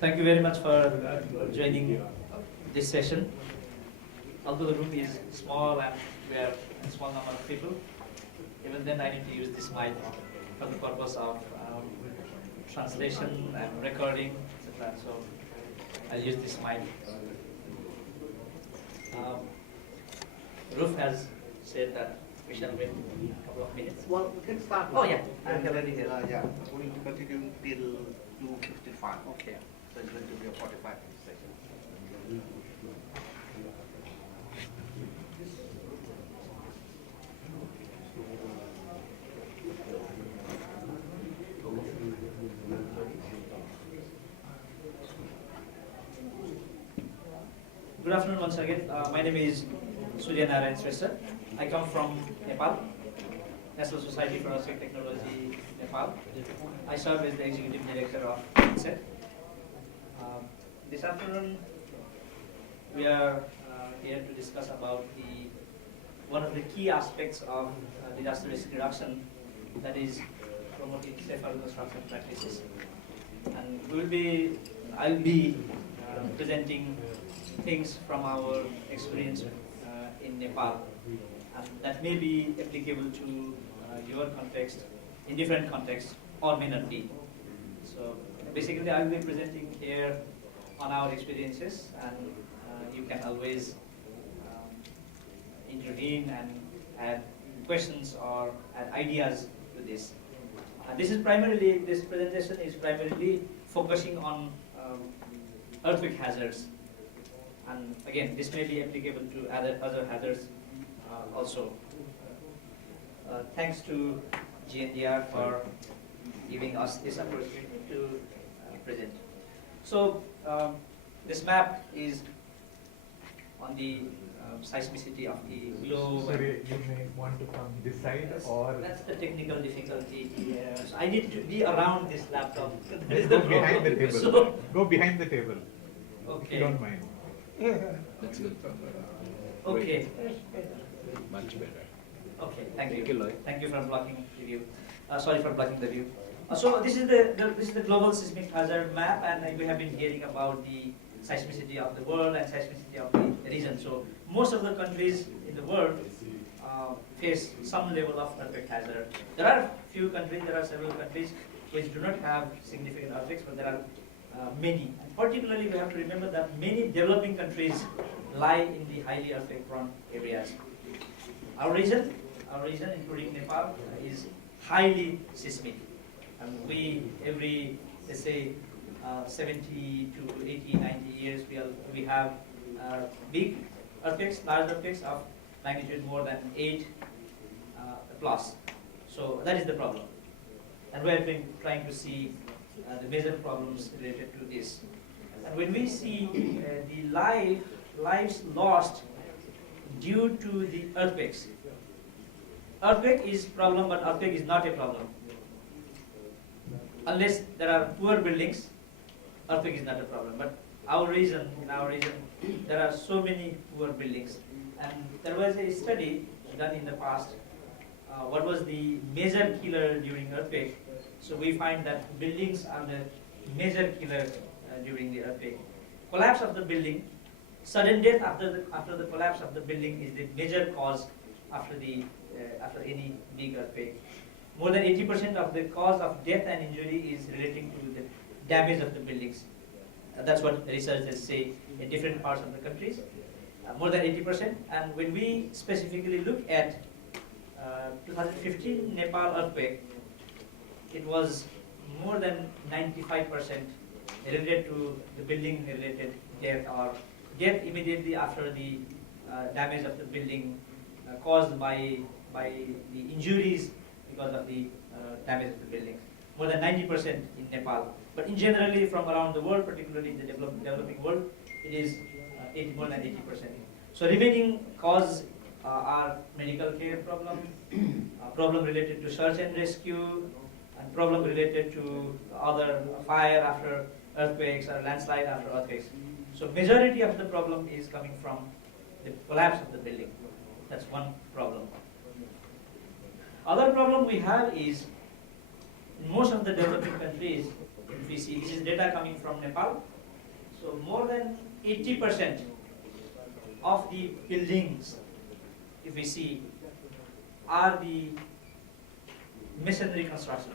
Thank you very much for joining this session. Although the room is small and we are a small number of people, even then I need to use this mic for the purpose of translation and recording, etc. So I'll use this mic. Roof has said that we shall wait a couple of minutes. Well, we can start. Oh yeah, I'm already here. Yeah, we will continue till 2:55. Okay. So it's going to be a 45-minute session. Good afternoon once again. My name is Surya Narayan Srestha. I come from Nepal, National Society for Earthquake Technology, Nepal. I serve as the Executive Director of INSET. This afternoon, we are here to discuss about one of the key aspects of disaster risk reduction, that is promoting safer construction practices. And I'll be presenting things from our experience in Nepal, and that may be applicable to your context, in different contexts, or may not be. So basically I will be presenting here on our experiences, and you can always intervene and add questions or add ideas to this. This presentation is primarily focusing on earthquake hazards. And again, this may be applicable to other hazards also. Thanks to GNDR for giving us this opportunity to present. So this map is on the seismicity of the globe. Sorry, you may want to come this side or... That's the technical difficulty here. So I need to be around this laptop. That is Go the behind the problem. table. So, Go behind the table, if okay. you don't mind. That's good. Okay. Much better. Okay. Thank you. Thank you, Lloyd. Thank you for blocking the view. Sorry for blocking the view. So this is the global seismic hazard map, and we have been hearing about the seismicity of the world and seismicity of the region. So most of the countries in the world face some level of earthquake hazard. There are several countries which do not have significant earthquakes, but there are many. And particularly, we have to remember that many developing countries lie in the highly earthquake-prone areas. Our region, including Nepal, is highly seismic. And every, let's say, 70 to 80, 90 years, we have big earthquakes, large earthquakes of magnitude more than 8 plus. So that is the problem. And we have been trying to see the major problems related to this. And when we see the lives lost due to the earthquakes, earthquake is problem, but earthquake is not a problem. Unless there are poor buildings, earthquake is not a problem. But in our region, there are so many poor buildings. And there was a study done in the past. What was the major killer during earthquake? So we find that buildings are the major killer during the earthquake. Collapse of the building, sudden death after the collapse of the building is the major cause after any big earthquake. More than 80% of the cause of death and injury is relating to the damage of the buildings. That's what researchers say in different parts of the countries. More than 80%. And when we specifically look at 2015 Nepal earthquake, it was more than 95% related to the building related death, or death immediately after the damage of the building caused by the injuries because of the damage of the building. More than 90% in Nepal. But in generally from around the world, particularly in the developing world, it is more than 80%. So remaining causes are medical care problem, problem related to search and rescue, and problem related to other fire after earthquakes or landslide after earthquakes. So majority of the problem is coming from the collapse of the building. That's one problem. Other problem we have is in most of the developing countries, If we see, this is data coming from Nepal. So more than 80% of the buildings, if we see, are the masonry construction,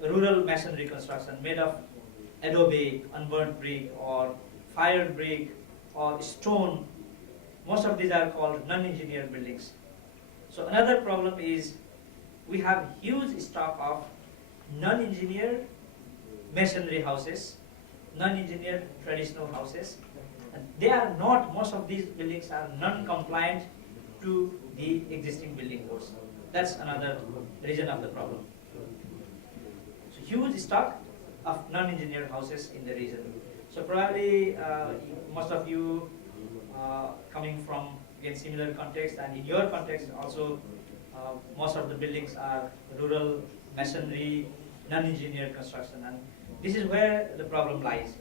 rural masonry construction made of adobe, unburnt brick, or fired brick, or stone. Most of these are called non-engineered buildings. So another problem is we have huge stock of non-engineered masonry houses, non-engineered traditional houses. And they are not, most of these buildings are non-compliant to the existing building codes. That's another reason of the problem. So huge stock of non-engineered houses in the region. So probably most of you coming from again similar context, and in your context also most of the buildings are rural masonry, non-engineered construction, and this is where the problem lies.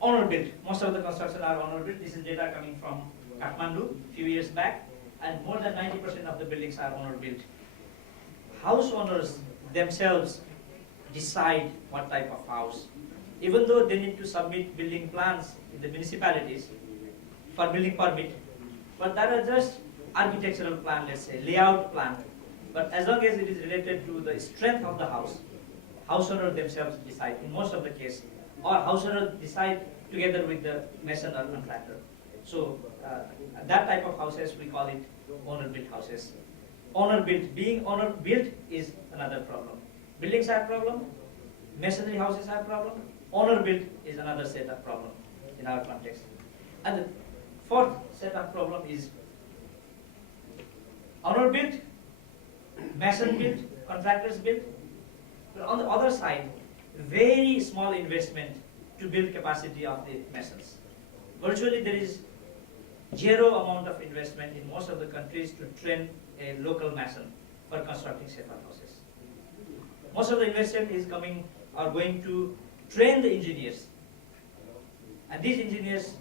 Owner built. Most of the construction are owner built. This is data coming from Kathmandu a few years back, and more than 90% of the buildings are owner built. House owners themselves decide what type of house, even though they need to submit building plans in the municipalities for building permit, but that are just architectural plan, let's say, layout plan. But as long as it is related to the strength of the house owners themselves decide in most of the case, or house owners decide together with the mason or contractor. So that type of houses, we call it owner-built houses. Owner-built, being owner-built is another problem. Buildings are problem, masonry houses are problem, owner-built is another set of problem in our context. And the fourth set of problem is owner-built, mason-built, contractors-built. But on the other side, very small investment to build capacity of the masons. Virtually there is zero amount of investment in most of the countries to train a local mason for constructing safer houses. Most of the investment is going to train the engineers. And these engineers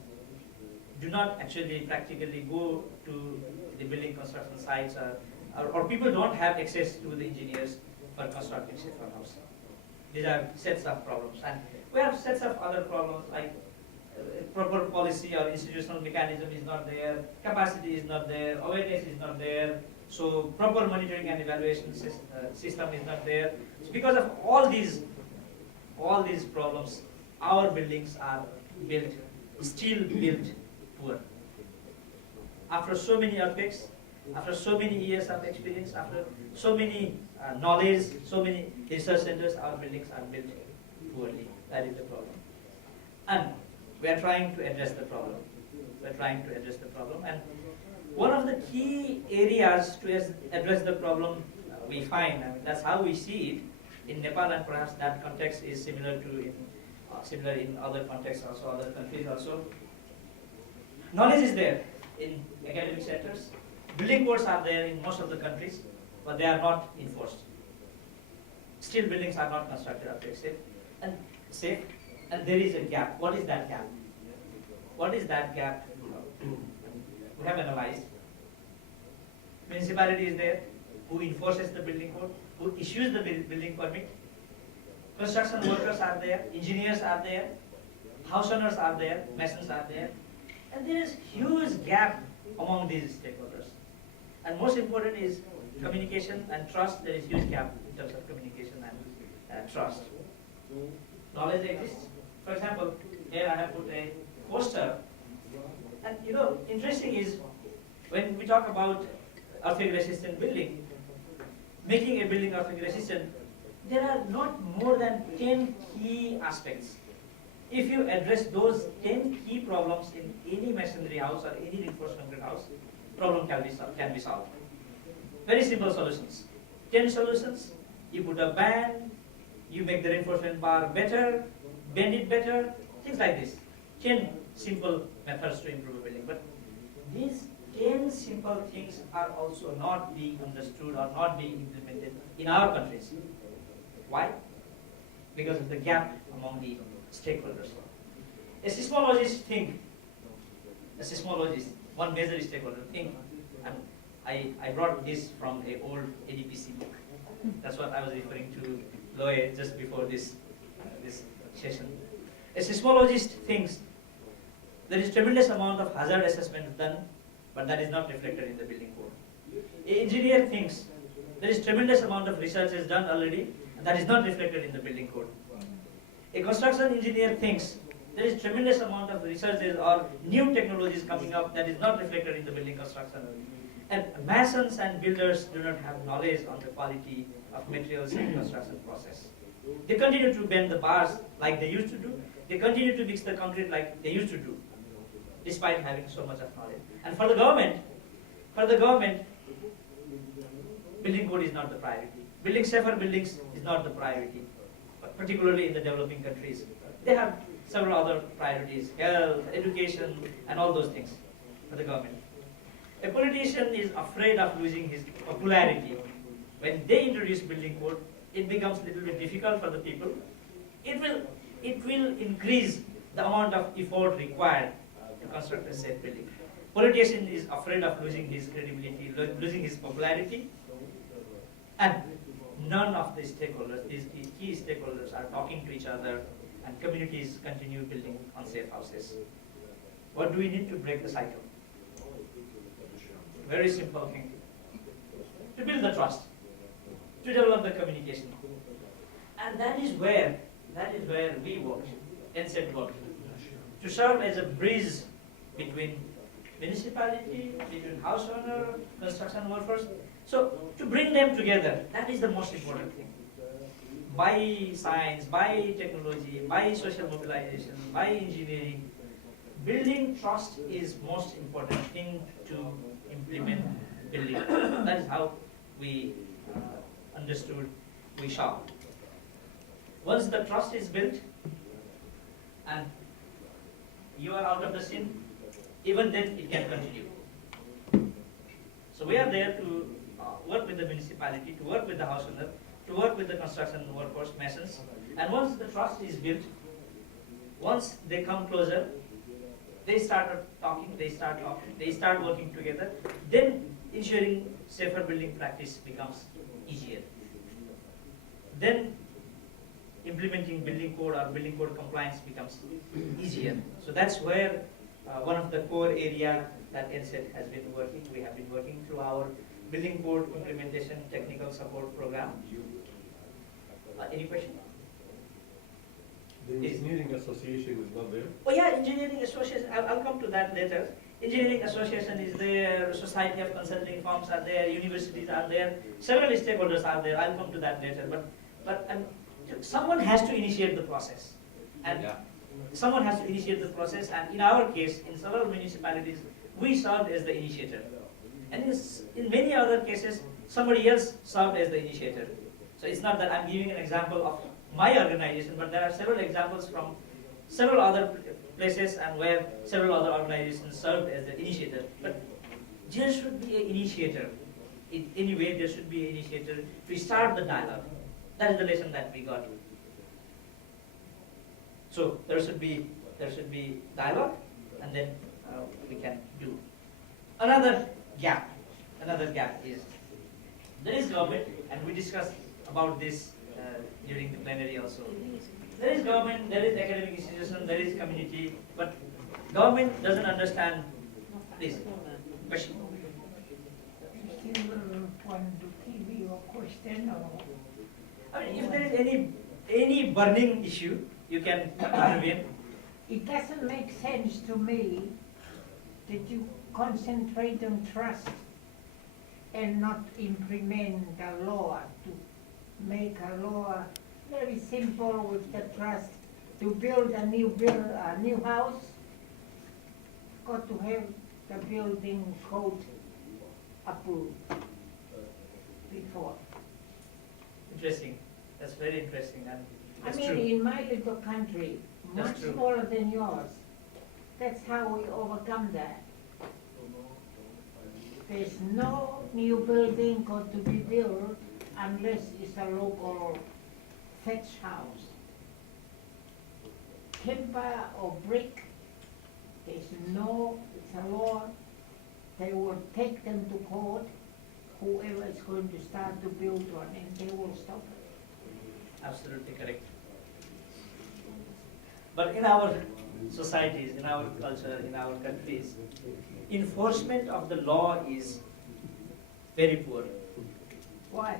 do not actually practically go to the building construction sites, or people don't have access to the engineers for constructing safer houses. These are sets of problems. And we have sets of other problems like proper policy or institutional mechanism is not there, capacity is not there, awareness is not there, so proper monitoring and evaluation system is not there. So because of all these problems, our buildings are still built poor. After so many earthquakes, after so many years of experience, after so many knowledge, so many research centers, our buildings are built poorly. That is the problem. And we are trying to address the problem. And one of the key areas to address the problem we find, that's how we see it in Nepal, and perhaps that context is similar in other contexts also, other countries also. Knowledge is there in academic centers. Building codes are there in most of the countries, but they are not enforced. Still, buildings are not constructed up to safe, and there is a gap. What is that gap? We have analyzed. Municipality is there, who enforces the building code, who issues the building permit. Construction workers are there, engineers are there, house owners are there, masons are there, and there is huge gap among these stakeholders. And most important is communication and trust. There is huge gap in terms of communication and trust. Knowledge exists. For example, here I have put a poster, and interesting is when we talk about earthquake resistant building, making a building earthquake resistant, there are not more than 10 key aspects. If you address those 10 key problems in any masonry house or any reinforced concrete house, problem can be solved. Very simple solutions. 10 solutions. You put a band, you make the reinforcement bar better, bend it better, things like this. 10 simple methods to improve a building. But these 10 simple things are also not being understood or not being implemented in our countries. Why? Because of the gap among the stakeholders. A seismologist, one major stakeholder, and I brought this from an old ADPC book. That's what I was referring to Loe just before this session. A seismologist thinks there is tremendous amount of hazard assessment done, but that is not reflected in the building code. An engineer thinks there is tremendous amount of research is done already, and that is not reflected in the building code. A construction engineer thinks there is tremendous amount of researches or new technologies coming up that is not reflected in the building construction. And masons and builders do not have knowledge on the quality of materials in construction process. They continue to bend the bars like they used to do. They continue to mix the concrete like they used to do, despite having so much of knowledge. And for the government, building code is not the priority. Building safer buildings is not the priority, particularly in the developing countries. They have several other priorities: health, education, and all those things for the government. A politician is afraid of losing his popularity. When they introduce building code, it becomes a little bit difficult for the people. It will increase the amount of effort required to construct a safe building. Politician is afraid of losing his credibility, losing his popularity, and none of the stakeholders, these key stakeholders, are talking to each other, and communities continue building unsafe houses. What do we need to break the cycle? Very simple thing. To build the trust, to develop the communication. And that is where we work, NSET work, to serve as a bridge between municipality, between house owner, construction workers. So to bring them together, that is the most important thing. By science, by technology, by social mobilization, by engineering, building trust is most important thing to implement building. That is how we understood we saw. Once the trust is built and you are out of the scene, even then it can continue. So we are there to work with the municipality, to work with the house owner, to work with the construction workers, masons. And once the trust is built, once they come closer, they start talking, they start working together, then ensuring safer building practice becomes easier. Then implementing building code or building code compliance becomes easier. So that's where one of the core area that NSET has been working. We have been working through our building code implementation technical support program. Any question? The engineering association is not there? Oh yeah, engineering association, I'll come to that later. Engineering association is there, society of consulting firms are there, universities are there, several stakeholders are there. I'll come to that later. But someone has to initiate the process. And someone has to initiate the process, and in our case, in several municipalities, we served as the initiator. And in many other cases, somebody else served as the initiator. So it's not that I'm giving an example of my organization, but there are several examples from several other places and where several other organizations served as the initiator. But there should be an initiator. In any way, there should be an initiator to start the dialogue. That is the lesson that we got. So there should be dialogue, and then we can do. Another gap is there is government, and we discussed about this during the plenary also. There is government, there is academic institution, there is community, but government doesn't understand this. Question. Still want to give you a question or? I mean, if there is any burning issue, you can intervene. It doesn't make sense to me that you concentrate on trust and not implement a law to make a law very simple with the trust to build a new house. Got to have the building code approved before. Interesting. That's very interesting, and I that's mean, true. in my little country, That's much true. smaller than yours, that's how we overcome that. There's no new building got to be built unless it's a local thatch house. Timber or brick, it's a law. They will take them to court, whoever is going to start to build one, and they will stop it. Absolutely correct. But in our societies, in our culture, in our countries, enforcement of the law is very poor. Why?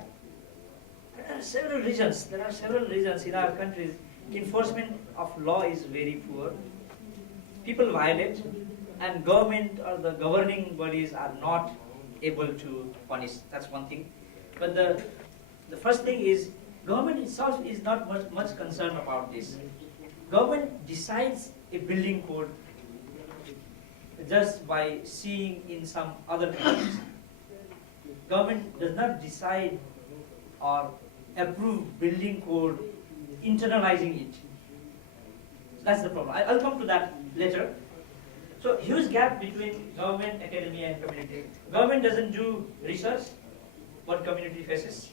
There are several reasons. There are several reasons in our countries. Enforcement of law is very poor. People violate, and government or the governing bodies are not able to punish. That's one thing. But the first thing is government itself is not much concerned about this. Government decides a building code just by seeing in some other countries. Government does not decide or approve building code, internalizing it. That's the problem. I'll come to that later. So huge gap between government, academia, and community. Government doesn't do research what community faces.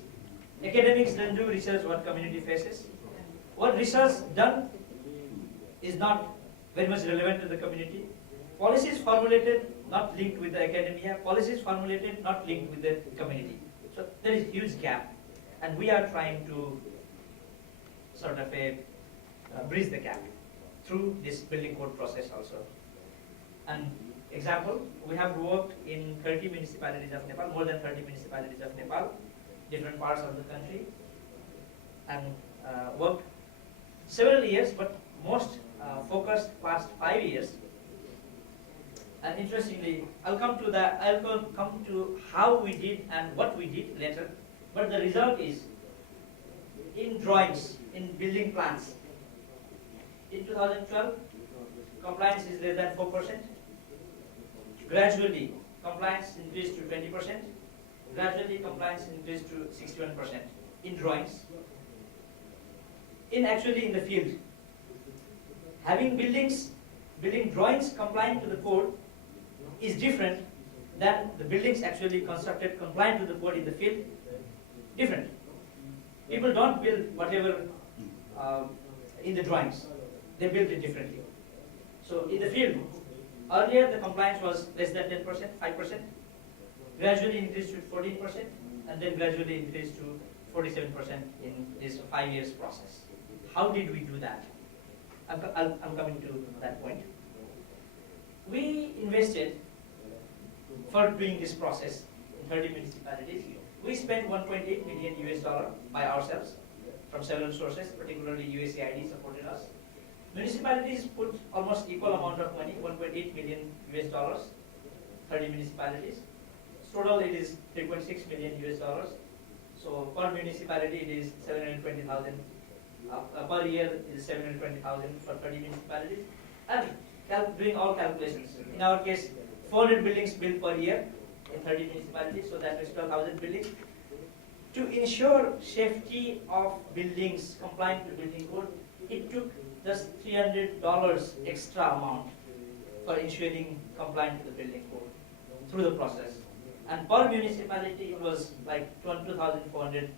Academics don't do research what community faces. What research done is not very much relevant to the community. Policies formulated not linked with the academia. Policies formulated not linked with the community. So there is huge gap, and we are trying to sort of bridge the gap through this building code process also. An example, we have worked in 30 municipalities of Nepal, more than 30 municipalities of Nepal, different parts of the country, and worked several years, but most focused last 5 years. And interestingly, I'll come to how we did and what we did later. But the result is, in drawings, in building plans, in 2012, compliance is less than 4%. Gradually, compliance increased to 20%. Gradually, compliance increased to 61% in drawings. Actually in the field, having building drawings compliant to the code is different than the buildings actually constructed compliant to the code in the field. Different. People don't build whatever in the drawings. They build it differently. So in the field, earlier the compliance was less than 10%, 5%, gradually increased to 14%, and then gradually increased to 47% in this 5 years process. How did we do that? I'm coming to that point. We invested for doing this process in 30 municipalities. We spent $1.8 million by ourselves from several sources, particularly USAID supported us. Municipalities put almost equal amount of money, $1.8 million, 30 municipalities. Total it is $3.6 million. So per municipality it is 720,000. Per year it is 720,000 for 30 municipalities. And doing all calculations. In our case, 400 buildings built per year in 30 municipalities, so that is 12,000 buildings. To ensure safety of buildings compliant to building code, it took just $300 extra amount for ensuring compliant to the building code through the process. And per municipality, it was like $2,400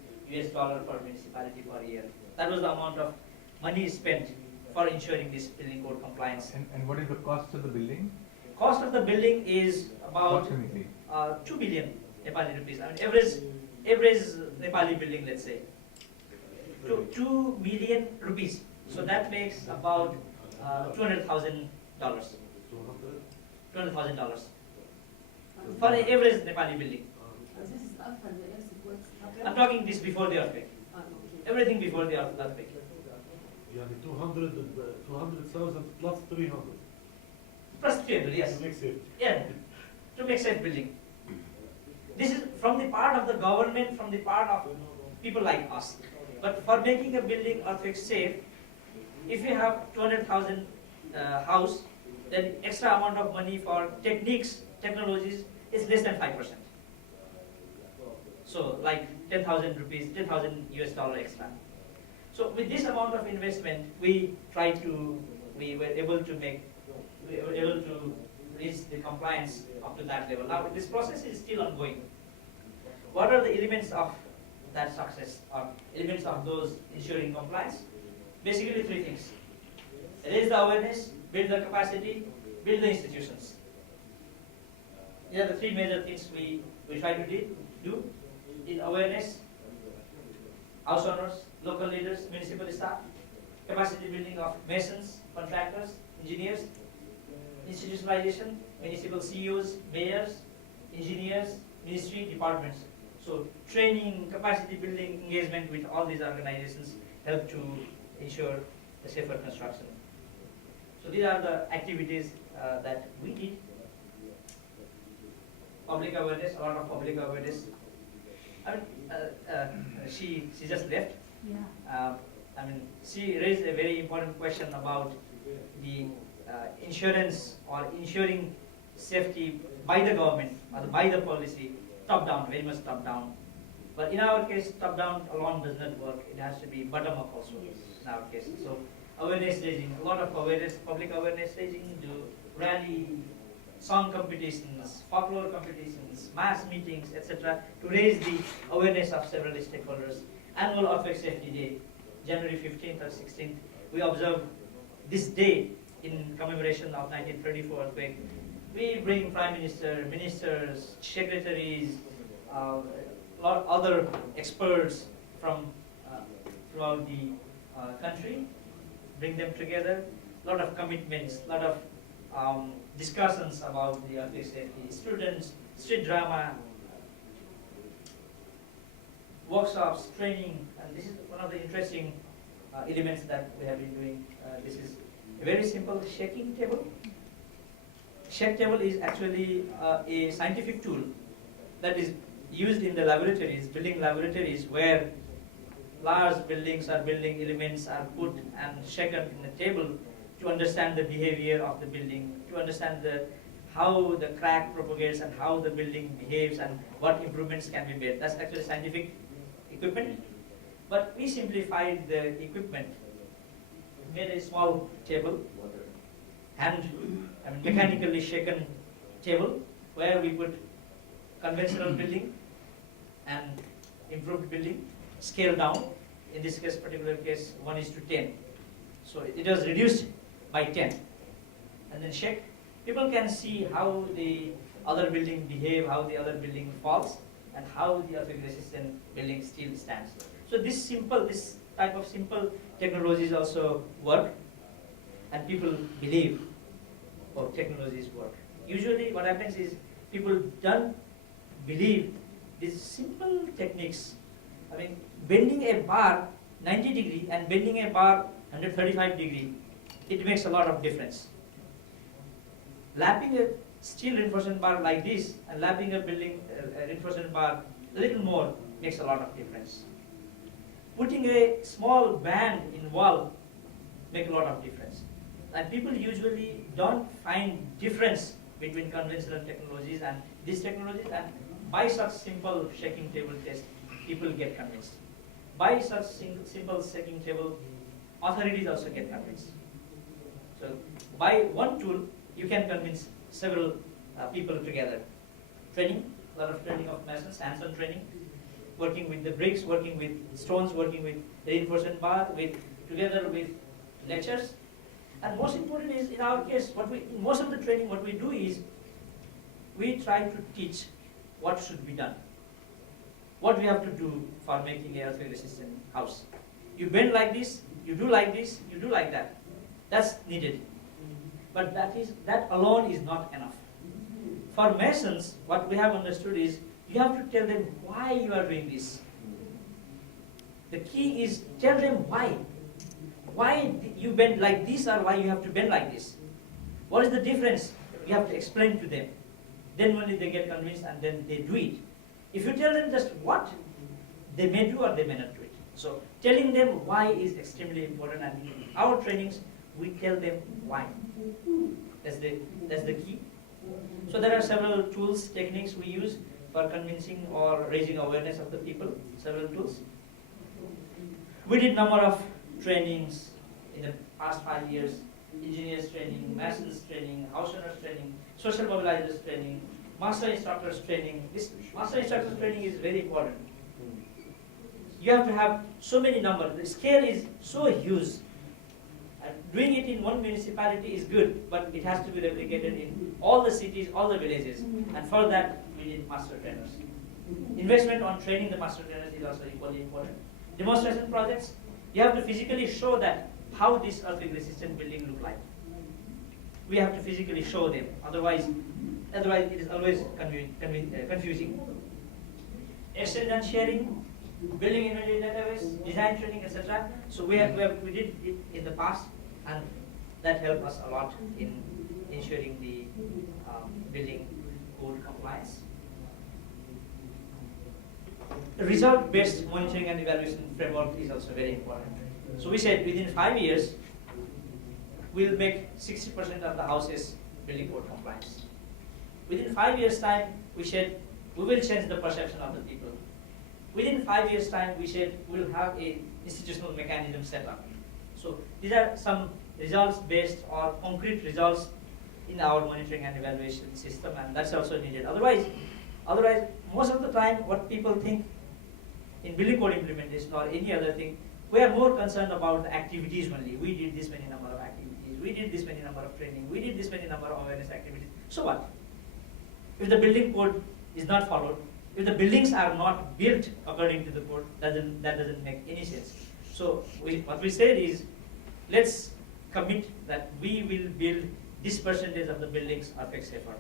per municipality per year. That was the amount of money spent for ensuring this building code compliance. And what is the cost of the building? Cost of the building is about Approximately. 2 billion Nepali rupees. I mean, average Nepali building, let's say, 2 million rupees. So that makes about $200,000. $200,000 for an average Nepali building. This is after the earthquake. I'm talking this before the earthquake. Everything before the earthquake. Yeah, 200,000 plus 300. Plus 300, yes. To make safe. Yeah, to make safe building. This is from the part of the government, from the part of people like us. But for making a building earthquake safe, if you have 200,000 house, then extra amount of money for technologies is less than 5%. So like 10,000 rupees, $10,000 extra. So with this amount of investment, we were able to reach the compliance up to that level. Now this process is still ongoing. What are the elements of that success, or elements of those ensuring compliance? Basically 3 things. Raise the awareness, build the capacity, build the institutions. These are the 3 major things we try to do in awareness, house owners, local leaders, municipal staff, capacity building of masons, contractors, engineers, institutionalization, municipal CEOs, mayors, engineers, ministry, departments. So training, capacity building, engagement with all these organizations help to ensure a safer construction. So these are the activities that we did. Public awareness, a lot of public awareness. I mean, she just left. Yeah. I mean, she raised a very important question about the insurance or ensuring safety by the government or by the policy, top down, very much top down. But in our case, top down alone does not work. It has to be bottom up also in our case. So awareness raising, a lot of awareness, public awareness raising, do rally, song competitions, folklore competitions, mass meetings, etc. to raise the awareness of several stakeholders. Annual Earthquake Safety Day, January 15th or 16th, we observe this day in commemoration of 1934 earthquake. We bring Prime Minister, ministers, secretaries, lot other experts from throughout the country, bring them together, lot of commitments, lot of discussions about the earthquake safety, students, street drama, workshops, training, and this is one of the interesting elements that we have been doing. This is a very simple shaking table. Shake table is actually a scientific tool that is used in the laboratories, building laboratories, where large buildings or building elements are put and shaken in a table to understand the behavior of the building, to understand how the crack propagates and how the building behaves and what improvements can be made. That's actually scientific equipment. But we simplified the equipment, made a small table, mechanically shaken table, where we put conventional building and improved building, scale down. In this case, particular case, 1:10. So it was reduced by 10. And then shake. People can see how the other building behave, how the other building falls, and how the earthquake resistant building still stands. So this type of simple technologies also work, and people believe, oh, technologies work. Usually what happens is people don't believe these simple techniques. I mean, bending a bar 90 degree and bending a bar 135 degree, it makes a lot of difference. Lapping a steel reinforcement bar like this and lapping a building reinforcement bar a little more makes a lot of difference. Putting a small band in wall make a lot of difference. And people usually don't find difference between conventional technologies and these technologies, and by such simple shaking table test, people get convinced. By such simple shaking table, authorities also get convinced. So by one tool, you can convince several people together. Training, a lot of training of masons, hands-on training, working with the bricks, working with stones, working with reinforcement bar, together with lectures. And most important is, in our case, in most of the training, what we do is, we try to teach what should be done. What we have to do for making an earthquake resistant house. You bend like this, you do like this, you do like that. That's needed. But that alone is not enough. For masons, what we have understood is, you have to tell them why you are doing this. The key is, tell them why. Why you bend like this, or why you have to bend like this. What is the difference? You have to explain to them. Then only they get convinced, and then they do it. If you tell them just what, they may do or they may not do it. So telling them why is extremely important, and in our trainings, we tell them why. That's the key. So there are several tools, techniques we use for convincing or raising awareness of the people, several tools. We did number of trainings in the past 5 years, engineers training, masons training, house owners training, social mobilizers training, master instructors training. This master instructors training is very important. You have to have so many numbers. The scale is so huge. And doing it in one municipality is good, but it has to be replicated in all the cities, all the villages. And for that, we need master trainers. Investment on training the master trainers is also equally important. demonstration projects, you have to physically show that how this earthquake resistant building look like. We have to physically show them, otherwise it is always confusing. Exchange and sharing, building energy database, design training, etc. So we did it in the past, and that helped us a lot in ensuring the building code compliance. The result-based monitoring and evaluation framework is also very important. So we said within 5 years, we'll make 60% of the houses building code compliance. Within 5 years' time, we said we will change the perception of the people. Within 5 years' time, we said we'll have a institutional mechanism set up. So these are some results-based or concrete results in our monitoring and evaluation system, and that's also needed. Otherwise, most of the time, what people think in building code implementation or any other thing, we are more concerned about the activities only. We did this many number of activities, we did this many number of training, we did this many number of awareness activities. So what? If the building code is not followed, if the buildings are not built according to the code, that doesn't make any sense. So what we said is, let's commit that we will build this percentage of the buildings earthquake safer,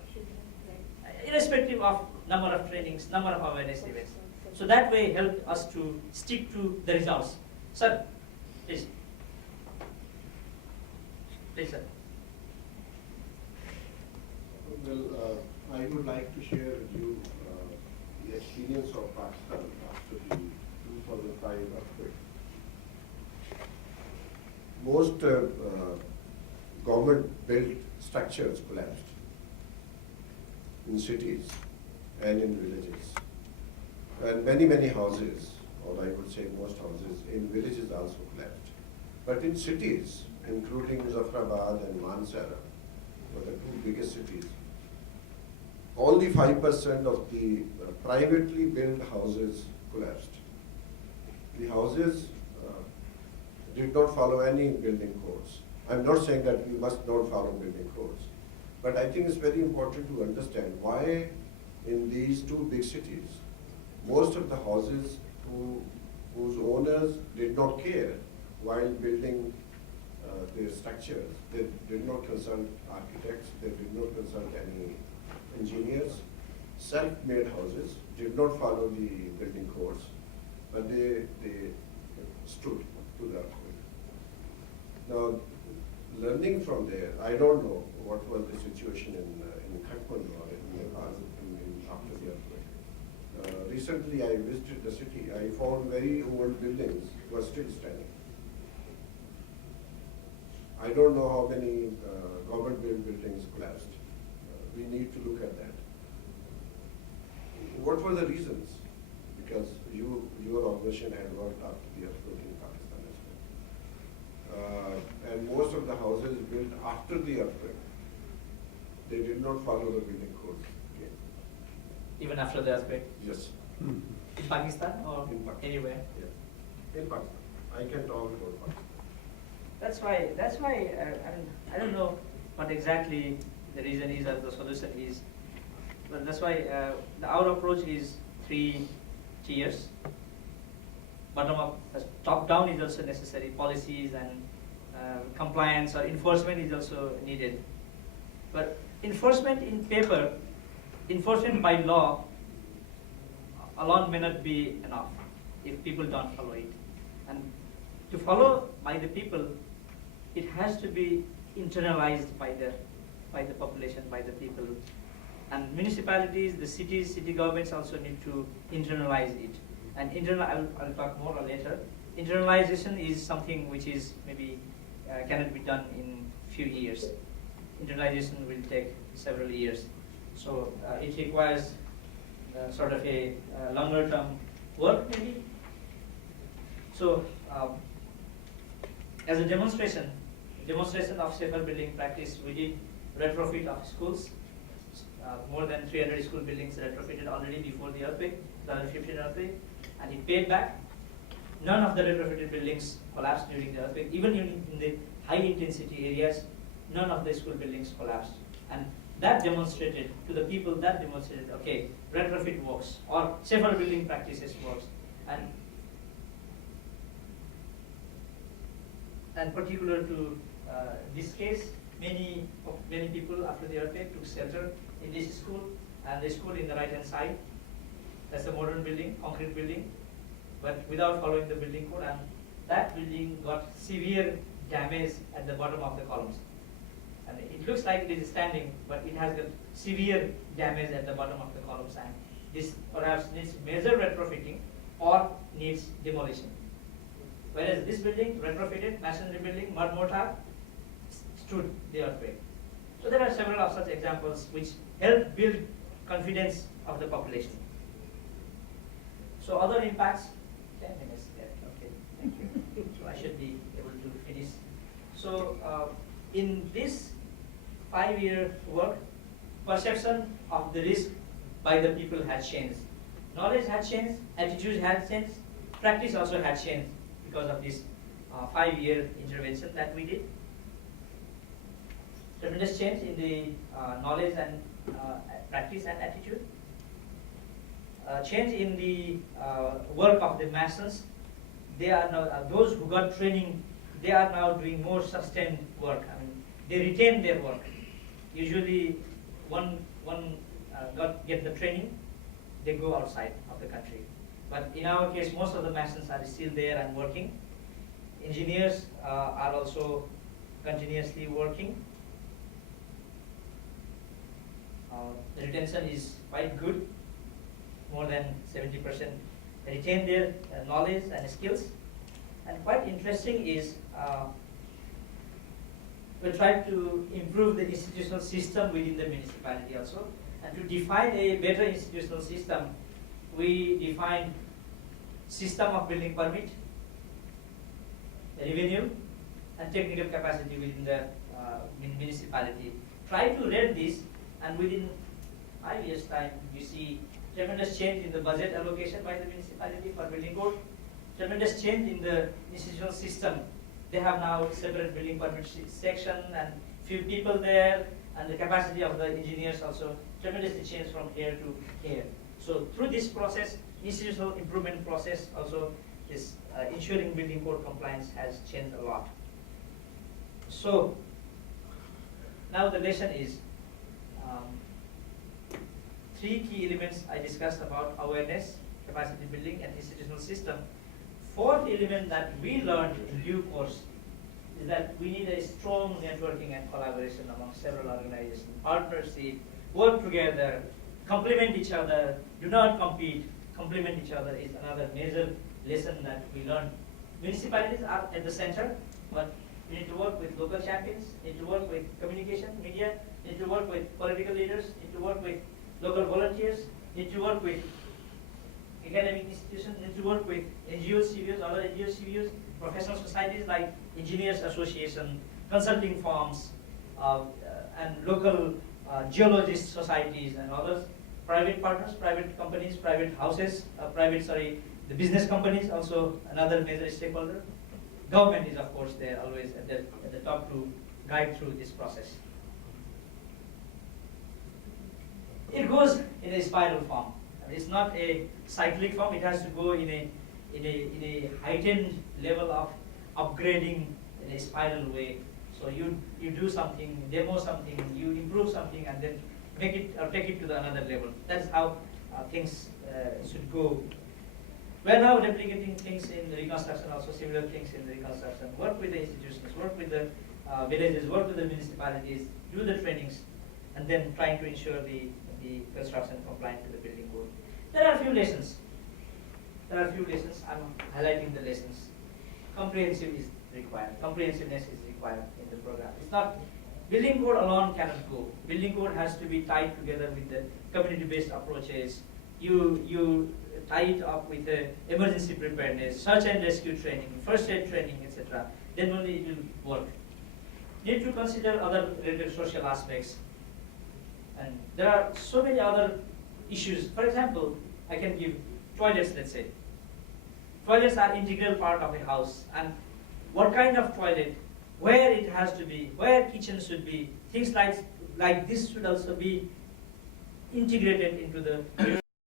irrespective of number of trainings, number of awareness events. So that way help us to stick to the results. Sir, please. Please, sir. Well, I would like to share with you the experience of Pakistan after the 2005 earthquake. Most government-built structures collapsed in cities and in villages. And many houses, or I would say most houses, in villages also collapsed. But in cities, including Muzaffarabad and Mansara, were the two biggest cities, only 5% of the privately built houses collapsed. The houses did not follow any building codes. I'm not saying that we must not follow building codes, but I think it's very important to understand why in these two big cities, most of the houses whose owners did not care while building their structures, they did not consult architects, they did not consult any engineers, self-made houses, did not follow the building codes, but they stood to the earthquake. Now, learning from there, I don't know what was the situation in Kathmandu or in Nepal after the earthquake. Recently, I visited the city. I found very old buildings were still standing. I don't know how many government-built buildings collapsed. We need to look at that. What were the reasons? Because your organization had worked after the earthquake in Pakistan as well. And most of the houses built after the earthquake, they did not follow the building codes. Okay. Even after the earthquake? Yes. In Pakistan or In Pakistan. anywhere? Yeah. In Pakistan. I can talk about Pakistan. That's why I don't know what exactly the reason is or the solution is, but that's why our approach is 3 tiers. Bottom up, top down is also necessary. Policies and compliance or enforcement is also needed. But enforcement in paper, enforcement by law alone may not be enough if people don't follow it. And to follow by the people, it has to be internalized by the population, by the people. And municipalities, the cities, city governments also need to internalize it. And I'll talk more later. Internalization is something which is maybe cannot be done in few years. Internalization will take several years. So it requires sort of a longer term work maybe. So as a demonstration of safer building practice, we did retrofit of schools. More than 300 school buildings retrofitted already before the earthquake, 2015 earthquake, and it paid back. None of the retrofitted buildings collapsed during the earthquake. Even in the high intensity areas, none of the school buildings collapsed. And that demonstrated to the people, okay, retrofit works, or safer building practices works. And and particular to this case, many people after the earthquake took shelter in this school, and the school in the right hand side, that's a modern building, concrete building, but without following the building code, and that building got severe damage at the bottom of the columns. And it looks like it is standing, but it has got severe damage at the bottom of the columns, and this perhaps needs major retrofitting or needs demolition. Whereas this building, retrofitted, masonry building, mud mortar, stood the earthquake. So there are several of such examples which help build confidence of the population. So other impacts, 10 minutes there, okay, thank you. So I should be able to finish. So in this 5-year work, perception of the risk by the people had changed. Knowledge had changed, attitudes had changed, practice also had changed because of this 5-year intervention that we did. Tremendous change in the knowledge and practice and attitude. Change in the work of the masons. They are now, those who got training, they are now doing more sustained work. I mean, they retain their work. Usually, one get the training, they go outside of the country. But in our case, most of the masons are still there and working. Engineers are also continuously working. The retention is quite good. More than 70% retain their knowledge and skills. And quite interesting is we try to improve the institutional system within the municipality also. And to define a better institutional system, we define system of building permit, revenue, and technical capacity within the municipality. Try to read this, and within 5 years' time, you see tremendous change in the budget allocation by the municipality for building code, tremendous change in the institutional system. They have now separate building permit section and few people there, and the capacity of the engineers also tremendously changed from here to here. So through this process, institutional improvement process also, this ensuring building code compliance has changed a lot. So now the lesson is 3 key elements I discussed about awareness, capacity building, and institutional system. 4th element that we learned in due course is that we need a strong networking and collaboration among several organizations, partnership, work together, complement each other, do not compete. Complement each other is another major lesson that we learned. Municipalities are at the center, but we need to work with local champions, need to work with communication, media, need to work with political leaders, need to work with local volunteers, need to work with academic institutions, need to work with NGOs, CVOs, other NGOs, CVOs, professional societies like Engineers Association, consulting firms, and local geologist societies and others, private partners, private companies, private houses, the business companies also another major stakeholder. Government is of course there always at the top to guide through this process. It goes in a spiral form. I mean, it's not a cyclic form. It has to go in a heightened level of upgrading in a spiral way. So you do something, demo something, you improve something, and then make it or take it to the another level. That's how things should go. We're now replicating things in the reconstruction, also similar things in the reconstruction. Work with the institutions, work with the villages, work with the municipalities, do the trainings, and then trying to ensure the construction compliant to the building code. There are a few lessons. I'm highlighting the lessons. Comprehensive is required. Comprehensiveness is required in the program. It's not, building code alone cannot go. Building code has to be tied together with the community-based approaches. You tie it up with the emergency preparedness, search and rescue training, first aid training, etc. Then only it will work. Need to consider other related social aspects. And there are so many other issues. For example, I can give toilets, let's say. Toilets are integral part of a house. And what kind of toilet, where it has to be, where kitchen should be, things like this should also be integrated into the